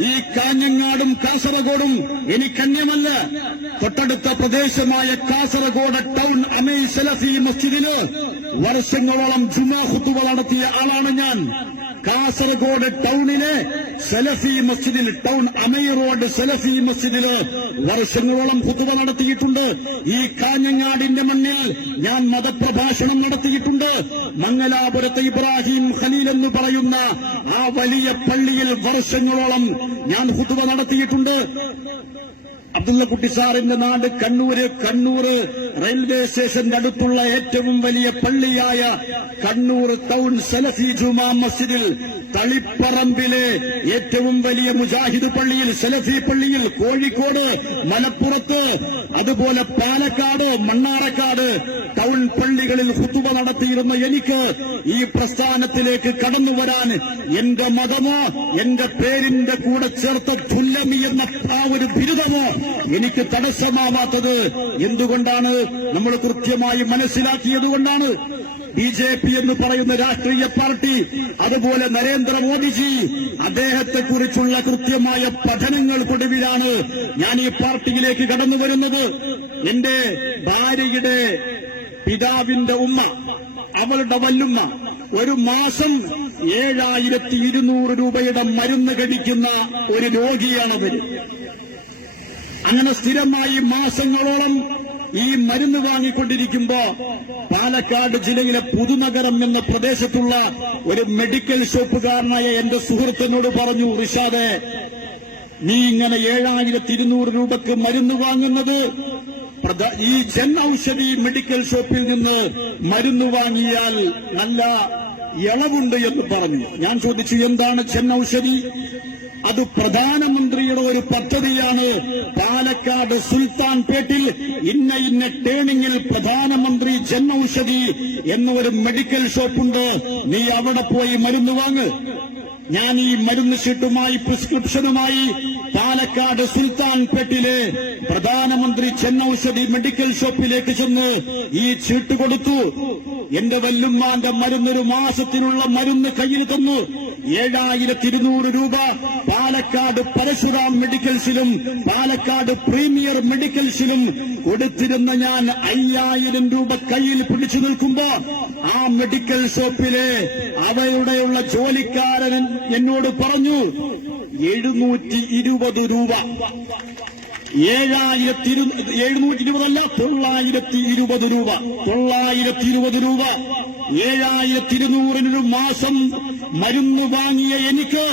ഈ കാഞ്ഞങ്ങാടും കാസർഗോഡും എനിക്കന്യമല്ല തൊട്ടടുത്ത പ്രദേശമായ കാസർഗോഡ് ടൗൺ അമേ സലഫി മസ്ജിദിൽ വർഷങ്ങളോളം ജുമാ ഖുത്തുബ നടത്തിയ ആളാണ് ഞാൻ. കാസർഗോഡ് ടൗണിലെ സലഫി മസ്ജിദിൽ ടൗൺ അമൈ റോഡ് സലഫി മസ്ജിദിൽ വർഷങ്ങളോളം കുത്തുക നടത്തിയിട്ടുണ്ട്. ഈ കാഞ്ഞങ്ങാടിന്റെ മണ്ണിൽ ഞാൻ മതപ്രഭാഷണം നടത്തിയിട്ടുണ്ട്. മംഗലാപുരത്തെ ഇബ്രാഹിം ഖലീൽ എന്ന് പറയുന്ന ആ വലിയ പള്ളിയിൽ വർഷങ്ങളോളം ഞാൻ കുത്തുക നടത്തിയിട്ടുണ്ട്. അബ്ദുള്ളക്കുട്ടി സാറിന്റെ നാട് കണ്ണൂര് കണ്ണൂർ റെയിൽവേ സ്റ്റേഷന്റെ അടുത്തുള്ള ഏറ്റവും വലിയ പള്ളിയായ കണ്ണൂർ ടൗൺ സലസി ജുമാ മസ്ജിദിൽ തളിപ്പറമ്പിലെ ഏറ്റവും വലിയ മുജാഹിദ് പള്ളിയിൽ സലഫി പള്ളിയിൽ കോഴിക്കോട് മലപ്പുറത്ത് അതുപോലെ പാലക്കാട് മണ്ണാറക്കാട് ടൗൺ പള്ളികളിൽ കുത്തുവ നടത്തിയിരുന്ന എനിക്ക് ഈ പ്രസ്ഥാനത്തിലേക്ക് കടന്നു വരാൻ എന്റെ മതമോ എന്റെ പേരിന്റെ കൂടെ ചേർത്ത തുല്ലമി എന്ന ആ ഒരു ബിരുദമോ എനിക്ക് തടസ്സമാവാത്തത് എന്തുകൊണ്ടാണ് നമ്മൾ കൃത്യമായി മനസ്സിലാക്കിയതുകൊണ്ടാണ് ബി ജെ പി എന്ന് പറയുന്ന രാഷ്ട്രീയ പാർട്ടി അതുപോലെ നരേന്ദ്രമോദിജി അദ്ദേഹത്തെക്കുറിച്ചുള്ള കൃത്യമായ പഠനങ്ങൾക്കൊടുവിലാണ് ഞാൻ ഈ പാർട്ടിയിലേക്ക് കടന്നു വരുന്നത്. എന്റെ ഭാര്യയുടെ പിതാവിന്റെ ഉമ്മ അവളുടെ വല്ലുമ്മ ഒരു മാസം ഏഴായിരത്തി ഇരുന്നൂറ് രൂപയുടെ മരുന്ന് കഴിക്കുന്ന ഒരു രോഗിയാണവര് അങ്ങനെ സ്ഥിരമായി മാസങ്ങളോളം ഈ മരുന്ന് വാങ്ങിക്കൊണ്ടിരിക്കുമ്പോ പാലക്കാട് ജില്ലയിലെ പുതുനഗരം എന്ന പ്രദേശത്തുള്ള ഒരു മെഡിക്കൽ ഷോപ്പുകാരനായ എന്റെ സുഹൃത്തിനോട് പറഞ്ഞു റിഷാദെ നീ ഇങ്ങനെ ഏഴായിരത്തി ഇരുന്നൂറ് രൂപക്ക് മരുന്ന് വാങ്ങുന്നത് ഈ ജൻ ഔഷധി മെഡിക്കൽ ഷോപ്പിൽ നിന്ന് മരുന്ന് വാങ്ങിയാൽ നല്ല ഇളവുണ്ട് എന്ന് പറഞ്ഞു. ഞാൻ ചോദിച്ചു എന്താണ് ഔഷധി അത് പ്രധാനമന്ത്രിയുടെ ഒരു പദ്ധതിയാണ്. പാലക്കാട് സുൽത്താൻ പേട്ടിൽ ഇന്ന ഇന്ന ടേണിങ്ങിൽ പ്രധാനമന്ത്രി ജൻ ഔഷധി എന്ന ഒരു മെഡിക്കൽ ഷോപ്പുണ്ട്. നീ അവിടെ പോയി മരുന്ന് വാങ്ങ്. ഞാൻ ഈ മരുന്ന് ഷീട്ടുമായി പ്രിസ്ക്രിപ്ഷനുമായി പാലക്കാട് സുൽത്താൻ പെട്ടിലെ പ്രധാനമന്ത്രി ചെന്നൌഷധി മെഡിക്കൽ ഷോപ്പിലേക്ക് ചെന്ന് ഈ ചീട്ട് കൊടുത്തു. എന്റെ വല്ലുമ്മാന്റെ മരുന്നൊരു മാസത്തിനുള്ള മരുന്ന് കയ്യിൽ തന്നു. ഏഴായിരത്തി ഇരുന്നൂറ് രൂപ പാലക്കാട് പരശുറാം മെഡിക്കൽസിലും പാലക്കാട് പ്രീമിയർ മെഡിക്കൽസിലും കൊടുത്തിരുന്ന ഞാൻ അയ്യായിരം രൂപ കയ്യിൽ പിടിച്ചു നിൽക്കുമ്പോ ആ മെഡിക്കൽ ഷോപ്പിലെ അവയുടെയുള്ള ജോലിക്കാരൻ എന്നോട് പറഞ്ഞു എഴുന്നൂറ്റി ഇരുപത് രൂപ. ഏഴായിരത്തി എഴുന്നൂറ്റി ഇരുപതല്ല തൊള്ളായിരത്തി ഇരുപത് രൂപ. തൊള്ളായിരത്തി ഇരുപത് രൂപ. ഏഴായിരത്തി ഇരുന്നൂറിനൊരു മാസം മരുന്ന് വാങ്ങിയ എനിക്ക്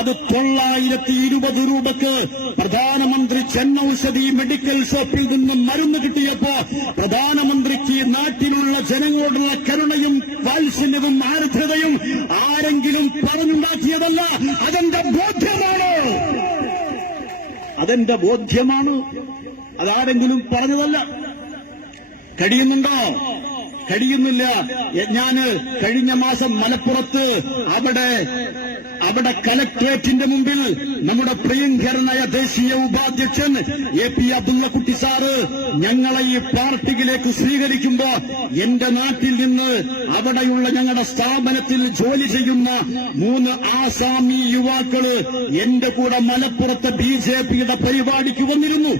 അത് തൊള്ളായിരത്തി ഇരുപത് രൂപക്ക് പ്രധാനമന്ത്രി ചെന്നൌഷധി മെഡിക്കൽ ഷോപ്പിൽ നിന്ന് മരുന്ന് കിട്ടിയപ്പോ പ്രധാനമന്ത്രിക്ക് നാട്ടിലുള്ള ജനങ്ങളോടുള്ള കരുണയും വാത്സല്യവും ആർദ്രതയും ആരെങ്കിലും പറഞ്ഞുണ്ടാക്കിയതല്ല. അതെന്റെ ബോധ്യമാണ്? അതെന്റെ ബോധ്യമാണ്? അതാരെങ്കിലും പറഞ്ഞതല്ല. കഴിയുന്നുണ്ടോ? കഴിയുന്നില്ല. ഞാൻ കഴിഞ്ഞ മാസം മലപ്പുറത്ത് അവിടെ അവിടെ കലക്ട്രേറ്റിന്റെ മുമ്പിൽ നമ്മുടെ പ്രിയങ്കരനായ ദേശീയ ഉപാധ്യക്ഷൻ എ പി അബ്ദുള്ളക്കുട്ടി സാറ് ഞങ്ങളെ ഈ പാർട്ടിയിലേക്ക് സ്വീകരിക്കുമ്പോ എന്റെ നാട്ടിൽ നിന്ന് അവിടെയുള്ള ഞങ്ങളുടെ സ്ഥാപനത്തിൽ ജോലി ചെയ്യുന്ന മൂന്ന് ആസാമി യുവാക്കൾ എന്റെ കൂടെ മലപ്പുറത്തെ ബി ജെ പിയുടെ പരിപാടിക്ക് വന്നിരുന്നു.